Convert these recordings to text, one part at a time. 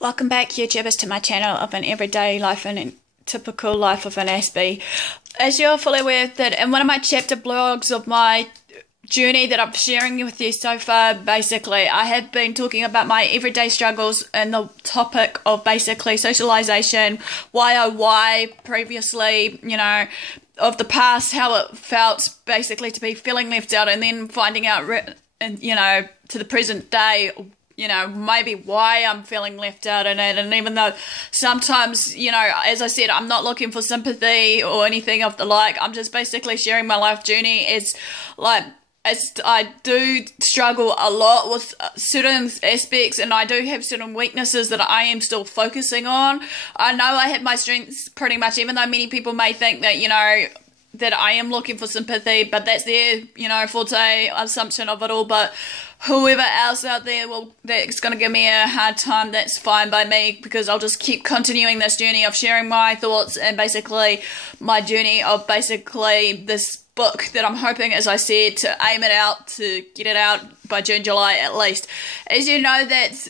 Welcome back, YouTubers, to my channel of an everyday life and a typical life of an Aspie. As you're fully aware that in one of my chapter blogs of my journey that I'm sharing with you so far, basically, I have been talking about my everyday struggles and the topic of basically socialization, why previously, of the past, how it felt basically to be feeling left out, and then finding out, to the present day, maybe why I'm feeling left out in it. And even though sometimes, as I said, I'm not looking for sympathy or anything of the like, I'm just basically sharing my life journey. As I do struggle a lot with certain aspects, and I do have certain weaknesses that I am still focusing on. I know I have my strengths pretty much, even though many people may think that, that I am looking for sympathy, but that's their, forte assumption of it all. But whoever else out there that's going to give me a hard time, that's fine by me, because I'll just keep continuing this journey of sharing my thoughts and basically my journey of basically this book that I'm hoping, as I said, to aim it out, to get it out by June, July at least. As you know, that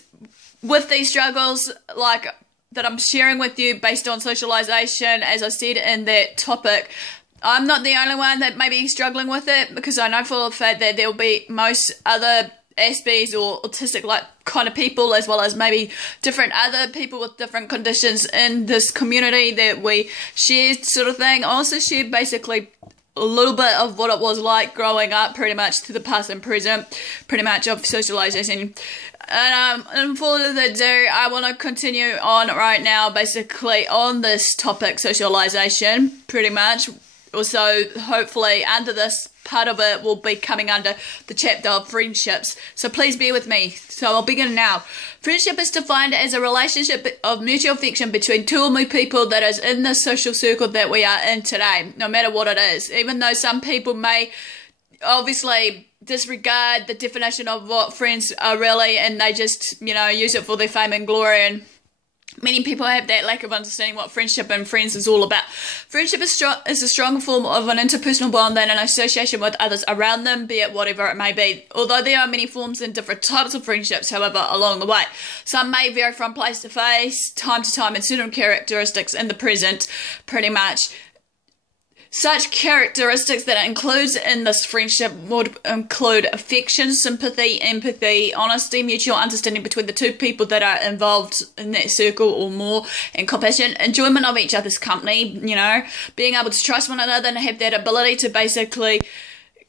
with these struggles, that I'm sharing with you based on socialization, as I said in that topic, I'm not the only one that may be struggling with it, because I know for a fact that there will be most other Aspies or autistic kind of people, as well as maybe different other people with different conditions in this community that we share, sort of thing. I also shared basically a little bit of what it was like growing up, pretty much to the past and present, pretty much of socialization. And for the do, I want to continue on right now, basically on this topic, socialization, pretty much. Also, hopefully, under this part of it will be coming under the chapter of friendships. So please bear with me. So I'll begin now. Friendship is defined as a relationship of mutual affection between two or more people that is in the social circle that we are in today, no matter what it is. Even though some people may obviously disregard the definition of what friends are really, and they just, use it for their fame and glory, and many people have that lack of understanding what friendship and friends is all about. Friendship is a strong form of an interpersonal bond and an association with others around them, be it whatever it may be. Although there are many forms and different types of friendships, however, along the way. Some may vary from place to place, time to time, and certain characteristics in the present, pretty much. Such characteristics that it includes in this friendship would include affection, sympathy, empathy, honesty, mutual understanding between the two people that are involved in that circle or more, and compassion, enjoyment of each other's company, being able to trust one another and have that ability to basically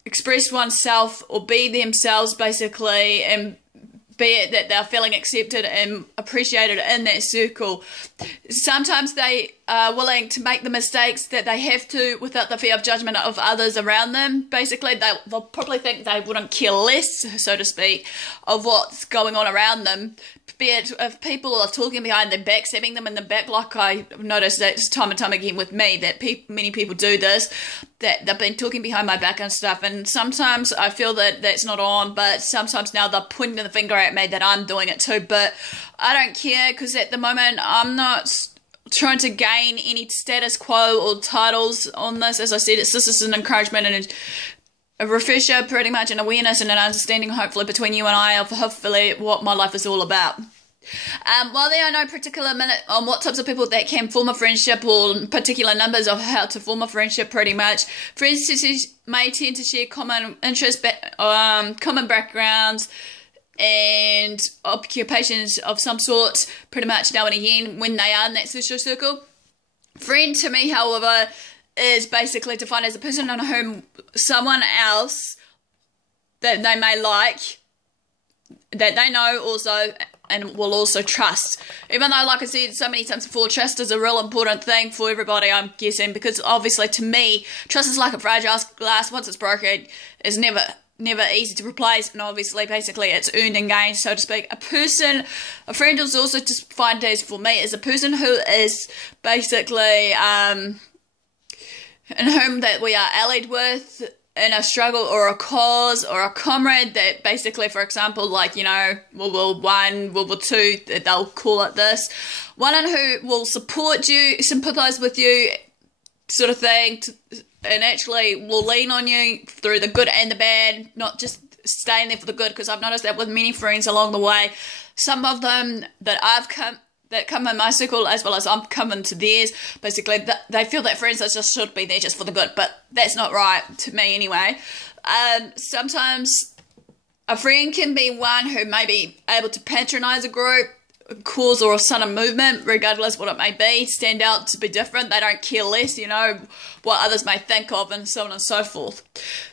express oneself or be themselves, basically, and be it that they're feeling accepted and appreciated in that circle. Sometimes they are willing to make the mistakes that they have to without the fear of judgment of others around them. Basically, they'll probably think they wouldn't care less, so to speak, of what's going on around them. Be it if people are talking behind their back, stabbing them in the back, like I noticed that time and time again with me, that many people do this, that they've been talking behind my back and stuff, and sometimes I feel that that's not on, but sometimes now they're pointing the finger at me that I'm doing it too. But I don't care, because at the moment I'm not trying to gain any status quo or titles on this. As I said, it's just an encouragement and a refresher, pretty much, an awareness and an understanding, hopefully, between you and I of hopefully what my life is all about. While there are no particular limit on what types of people that can form a friendship, or particular numbers of how to form a friendship, pretty much, friends may tend to share common interests, common backgrounds, and occupations of some sort, pretty much now and again, when they are in that social circle. Friend, to me, however, is basically defined as a person on whom someone else that they may like, that they know also, and will also trust. Even though, like I said so many times before, trust is a real important thing for everybody, I'm guessing, because obviously to me, trust is like a fragile glass. Once it's broken, it's never easy to replace, and obviously, basically, it's earned and gained, so to speak. A friend is also defined as, for me, as a person who is basically, in whom that we are allied with in a struggle or a cause, or a comrade that basically, for example, like, World War One, World War Two, they'll call it this. One who will support you, sympathise with you, sort of thing, and actually will lean on you through the good and the bad, not just staying there for the good, because I've noticed that with many friends along the way, some of them that I've come that come in my circle as well as I'm coming to theirs. Basically, they feel that friends just should be there just for the good, but that's not right to me anyway. Sometimes a friend can be one who may be able to patronize a group, cause or start a movement, regardless what it may be, stand out to be different. They don't care less, what others may think of, and so on and so forth.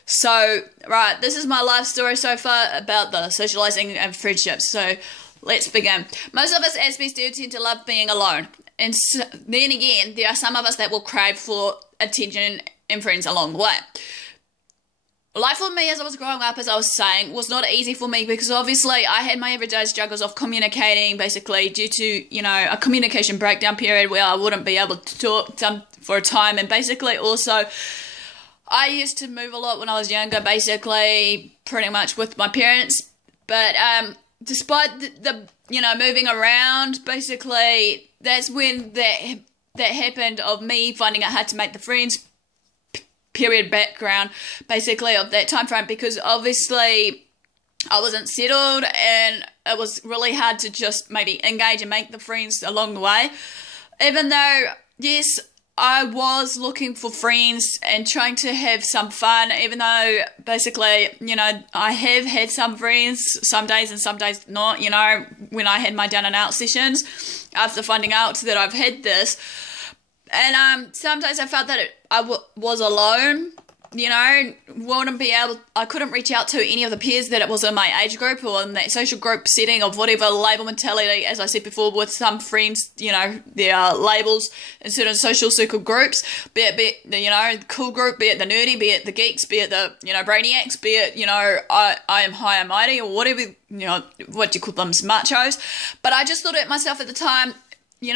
So, right, this is my life story so far about the socializing and friendships. So, let's begin. Most of us Aspies do tend to love being alone. And so, then again, there are some of us that will crave for attention and friends along the way. Life for me as I was growing up, as I was saying, was not easy for me because obviously I had my everyday struggles of communicating, basically due to, a communication breakdown period where I wouldn't be able to talk for a time. And basically also, I used to move a lot when I was younger, basically pretty much with my parents. But despite the moving around, basically that's when that happened of me finding it hard to make the friends period background basically of that time frame, because obviously I wasn't settled and it was really hard to just maybe engage and make the friends along the way. Even though, yes, I was looking for friends and trying to have some fun, even though basically, I have had some friends some days and some days not, when I had my down and out sessions after finding out that I've had this. And sometimes I felt that I was alone, I couldn't reach out to any of the peers that it was in my age group or in that social group setting of whatever label mentality, as I said before, with some friends, there are labels in certain social circle groups, be it the cool group, be it the nerdy, be it the geeks, be it the, brainiacs, be it, I am high and mighty or whatever, what do you call them, machos. But I just thought it myself at the time, when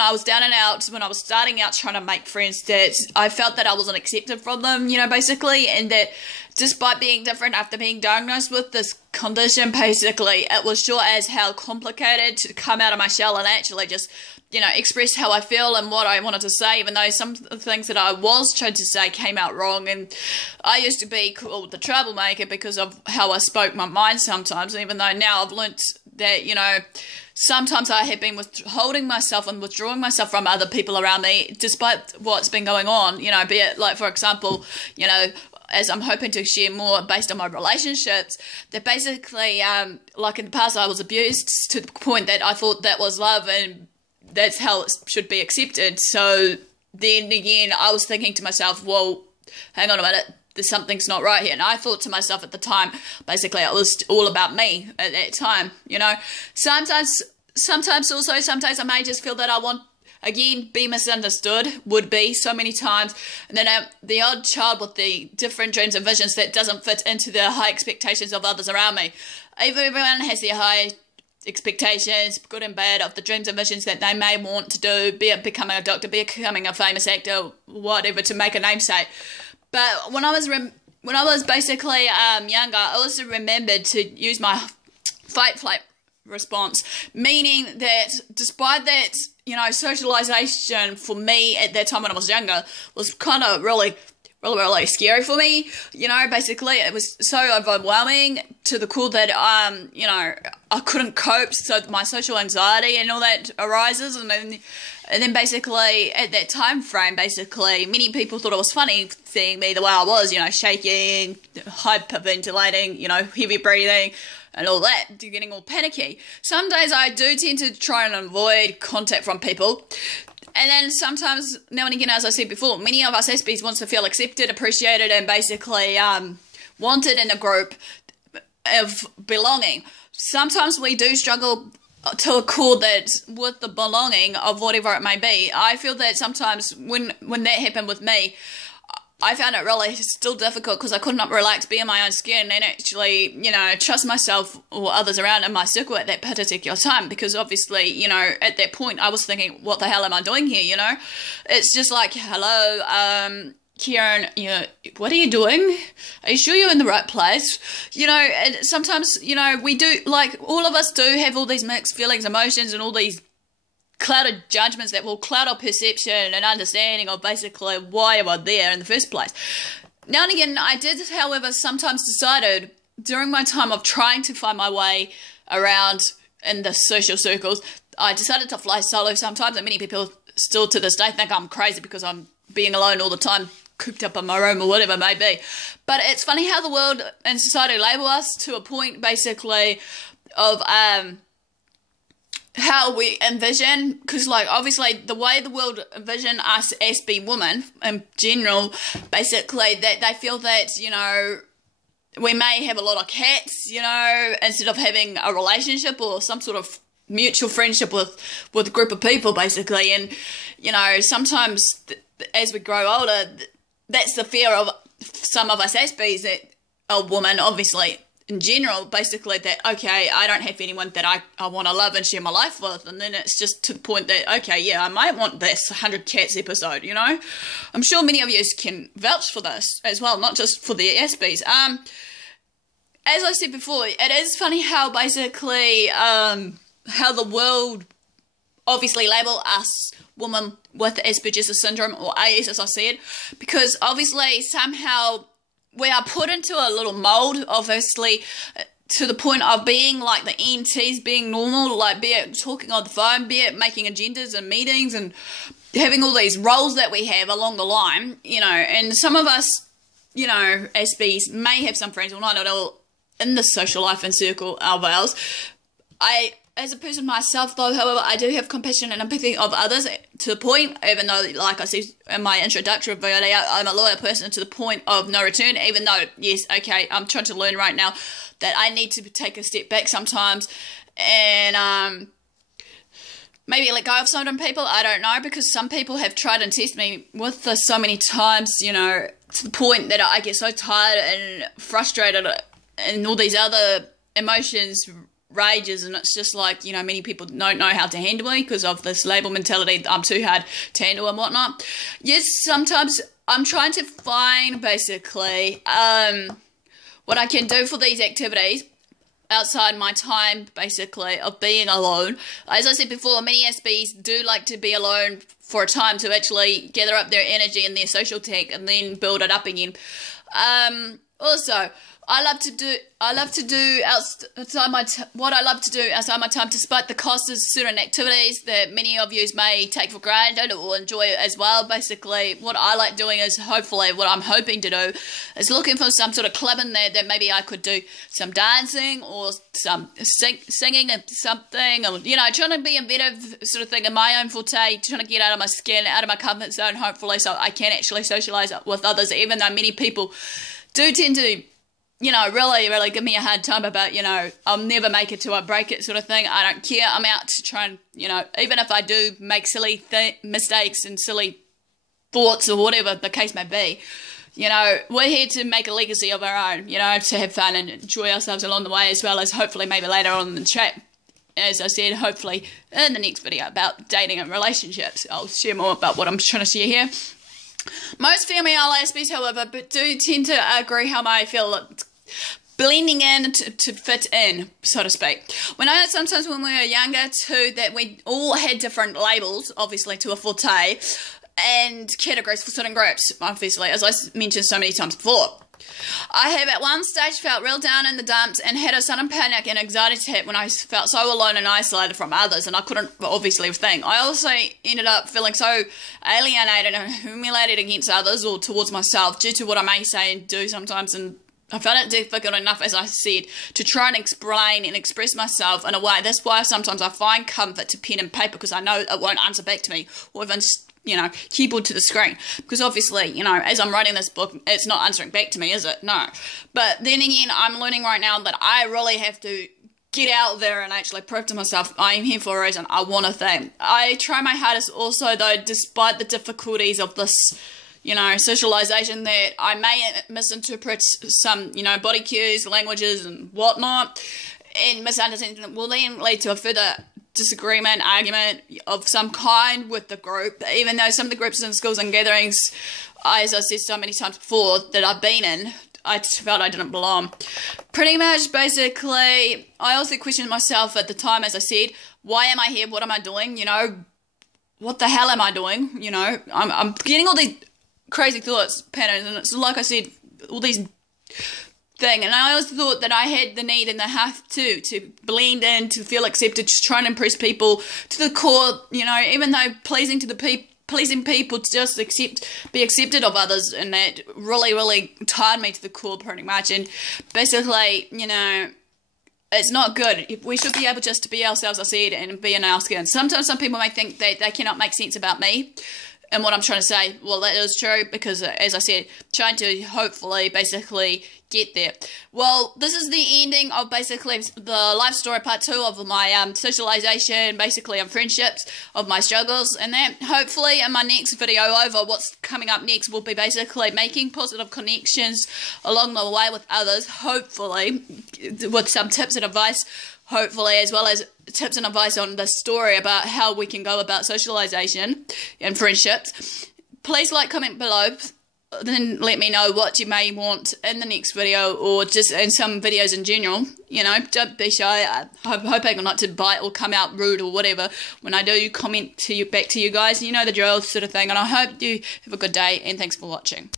I was down and out, when I was starting out trying to make friends, that I felt that I wasn't accepted from them, basically, and that despite being different after being diagnosed with this condition, basically, it was sure as hell complicated to come out of my shell and actually just, express how I feel and what I wanted to say, even though some of the things that I was trying to say came out wrong. And I used to be called the troublemaker because of how I spoke my mind sometimes, even though now I've learnt that, sometimes I have been withholding myself and withdrawing myself from other people around me, despite what's been going on, be it like, for example, as I'm hoping to share more based on my relationships, that basically, like in the past, I was abused to the point that I thought that was love and that's how it should be accepted. So then again, I was thinking to myself, well, hang on a minute, something's not right here. And I thought to myself at the time, basically it was all about me at that time, Sometimes I may just feel that I want, again, be misunderstood, would be so many times. And then the odd child with the different dreams and visions that doesn't fit into the high expectations of others around me. Everyone has their high expectations, good and bad, of the dreams and visions that they may want to do, be it becoming a doctor, be it becoming a famous actor, whatever, to make a namesake. But when I was basically younger, I also remembered to use my fight-flight response, meaning that despite that, socialization for me at that time when I was younger was kind of really scary for me. Basically it was so overwhelming to the core that, I couldn't cope, so my social anxiety and all that arises, and then basically at that time frame, basically many people thought it was funny seeing me the way I was, shaking, hyperventilating, heavy breathing and all that, getting all panicky. Some days I do tend to try and avoid contact from people. And then sometimes, now and again, as I said before, many of us Aspies wants to feel accepted, appreciated, and basically wanted in a group of belonging. Sometimes we do struggle to a core that with the belonging of whatever it may be. I feel that sometimes when that happened with me, I found it really still difficult because I could not relax, be in my own skin and actually, trust myself or others around in my circle at that particular time, because obviously, at that point I was thinking, what the hell am I doing here, It's just like, hello, Karen, what are you doing? Are you sure you're in the right place? And sometimes, we do, like, all of us do have all these mixed feelings, emotions, and all these clouded judgments that will cloud our perception and understanding of basically why we're there in the first place. Now and again, I did, however, sometimes decided during my time of trying to find my way around in the social circles, I decided to fly solo sometimes, and many people still to this day think I'm crazy because I'm being alone all the time, cooped up in my room or whatever it may be. But it's funny how the world and society label us to a point, basically, of how we envision, because like obviously the way the world envision us as being women in general, basically that they feel that, you know, we may have a lot of cats, you know, instead of having a relationship or some sort of mutual friendship with a group of people, basically. And, you know, sometimes as we grow older, that's the fear of some of us Aspies, that a woman, obviously, in general, basically, that, okay, I don't have anyone that I want to love and share my life with. And then it's just to the point that, okay, yeah, I might want this 100 Cats episode, you know? I'm sure many of you can vouch for this as well, not just for the Aspies. As I said before, it is funny how basically, how the world obviously label us women with Asperger's syndrome, or AS as I said, because obviously somehow we are put into a little mold, obviously, to the point of being like the ENTs, being normal, like be it talking on the phone, be it making agendas and meetings and having all these roles that we have along the line, you know. And some of us, you know, Aspies may have some friends, or not at all, in the social life and circle of ours. As a person myself, though, however, I do have compassion and empathy of others to the point, even though, like I said in my introductory video, I'm a loyal person to the point of no return, even though, yes, okay, I'm trying to learn right now that I need to take a step back sometimes and maybe let go of some people, I don't know, because some people have tried and tested me with this so many times, you know, to the point that I get so tired and frustrated and all these other emotions rages, and it's just like, you know, many people don't know how to handle me because of this label mentality, I'm too hard to handle and whatnot. Yes, sometimes I'm trying to find basically what I can do for these activities outside my time, basically, of being alone. As I said before, many SBs do like to be alone for a time to actually gather up their energy in their social tank and then build it up again. Also, what I love to do outside my time, despite the cost of certain activities that many of you may take for granted or enjoy as well. Basically, what I like doing is, hopefully, what I'm hoping to do is looking for some sort of club in there that maybe I could do some dancing or some singing and something, or, you know, trying to be inventive sort of thing in my own forte, trying to get out of my skin, out of my comfort zone, hopefully, so I can actually socialise with others, even though many people do tend to, you know, really give me a hard time about, you know, I'll never make it till I break it sort of thing. I don't care. I'm out to try and, you know, even if I do make silly mistakes and silly thoughts or whatever the case may be, you know, we're here to make a legacy of our own, you know, to have fun and enjoy ourselves along the way, as well as hopefully maybe later on in the chat, as I said, hopefully in the next video about dating and relationships, I'll share more about what I'm trying to share here. Most female lesbians, however, do tend to agree how I feel blending in to fit in, so to speak. When I know sometimes when we were younger too, that we all had different labels, obviously, to a forte, and categories for certain groups, obviously, as I mentioned so many times before. I have at one stage felt real down in the dumps and had a sudden panic and anxiety attack when I felt so alone and isolated from others, and I couldn't obviously think. I also ended up feeling so alienated and humiliated against others or towards myself due to what I may say and do sometimes, and I found it difficult enough, as I said, to try and explain and express myself in a way. That's why sometimes I find comfort to pen and paper, because I know it won't answer back to me, or even, you know, keyboard to the screen. Because obviously, you know, as I'm writing this book, it's not answering back to me, is it? No. But then again, I'm learning right now that I really have to get out there and actually prove to myself I am here for a reason. I want a thing. I try my hardest also, though, despite the difficulties of this, you know, socialization, that I may misinterpret some, you know, body cues, languages and whatnot, and misunderstanding that will then lead to a further disagreement, argument of some kind with the group, even though some of the groups and schools and gatherings, as I said so many times before, that I've been in, I felt I didn't belong. Pretty much, basically, I also questioned myself at the time, as I said, why am I here? What am I doing? You know, what the hell am I doing? You know, I'm getting all these crazy thoughts, patterns, and it's like I said, all these thing, and I always thought that I had the need and the have to blend in, to feel accepted, to try and impress people to the core, you know, even though pleasing people to just be accepted of others, and that really tired me to the core pretty much. And basically, you know, it's not good. We should be able just to be ourselves, I said, and be in our skin. Sometimes some people may think that they cannot make sense about me and what I'm trying to say. Well, that is true, because as I said, trying to hopefully basically get there. Well, this is the ending of basically the life story part 2 of my socialization, basically on friendships, of my struggles, and that hopefully in my next video over, what's coming up next will be basically making positive connections along the way with others, hopefully with some tips and advice, hopefully, as well as tips and advice on the story about how we can go about socialization and friendships. Please like, comment below, then let me know what you may want in the next video, or just in some videos in general. You know, don't be shy. I'm hoping not to bite or come out rude or whatever when I do comment back to you guys. You know the drill, sort of thing. And I hope you have a good day, and thanks for watching.